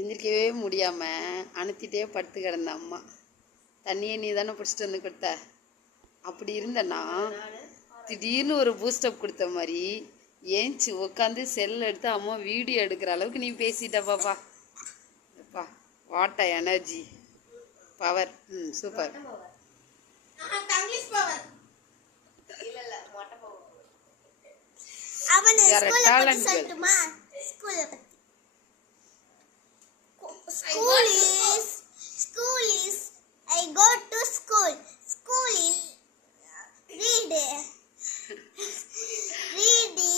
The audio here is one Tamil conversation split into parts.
எந்திரிக்கவே முடியாமல் அனுத்திட்டே படுத்து கிடந்த அம்மா. தண்ணியை நீ தானே பிடிச்சிட்டு வந்து கொடுத்த. அப்படி இருந்தனா திடீர்னு ஒரு பூஸ்டப் கொடுத்த மாதிரி ஏஞ்சி உட்காந்து செல் எடுத்து அம்மா வீடியோ எடுக்கிற அளவுக்கு நீ பேசிட்ட பாப்பா. What energy power. Super. I go to school. School is read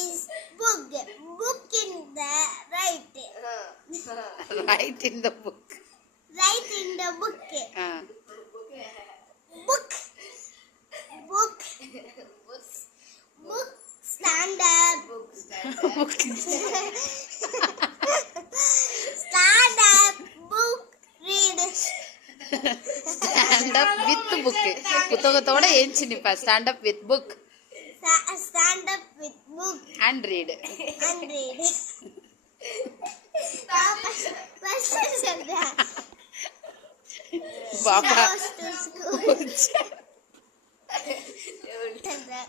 is book in the right. Write in the book. Write in the book. Book stand up. Book. Stand up. Book read. Stand up with book. புத்தகத்தோட ஏஞ்சி நிப்பா. Stand up with book. Stand up with book. And read. பாப்பா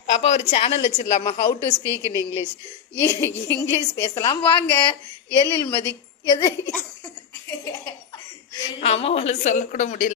பாப்பா ஒரு சேனல் வச்சிடலாமா? How to speak in English. English பேசலாம் வாங்க. எழில் மதி எது அம்மாவால் சொல்லக்கூட முடியல.